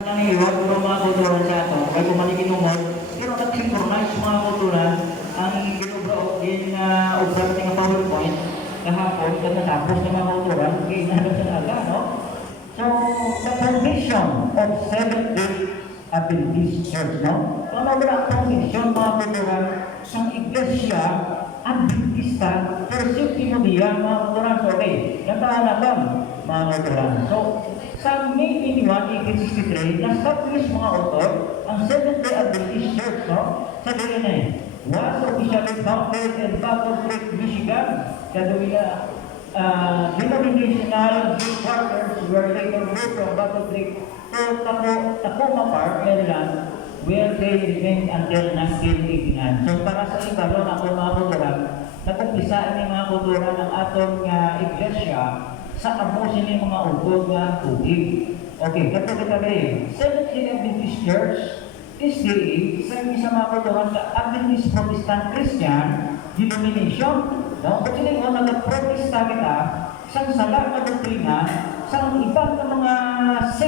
Nangyayot, pero mga kulturan sa ato, kaya bumalik inungod, pero nag-synchronize mga kulturan, ang obra ng PowerPoint, kahapon, at natapos ng mga kulturan, kaya inahanap sa aga, no? So, the foundation of Seventh-day Adventist Church, no? So, ano wala ang foundation, mga kulturan, ng Iglesia Adventista, First Timothy, mga kulturan. So, okay, nantahan na ba, mga kulturan? So, sa May 21, 1863, na-establish mga author ang Seventh-day Adventist Church, no? Sa ganyan na was officially founded in Battle Creek, Michigan. Kadawila, denominational headquarters were later moved from Battle Creek to Tacoma Park, Maryland, where they remained until 1989. So para sa iba, no, ako mga kultura, nag-umpisaan ng mga kultura ng atong iglesia sa abusin ng mga ugod na tubig. Okay, kato kita rin. Seventh-day Adventist Church is the isa mga kultura sa Adventist Protestant Christian denomination. No? But sila yung nag-protesta kita sa sala na doktrina sa ibang mga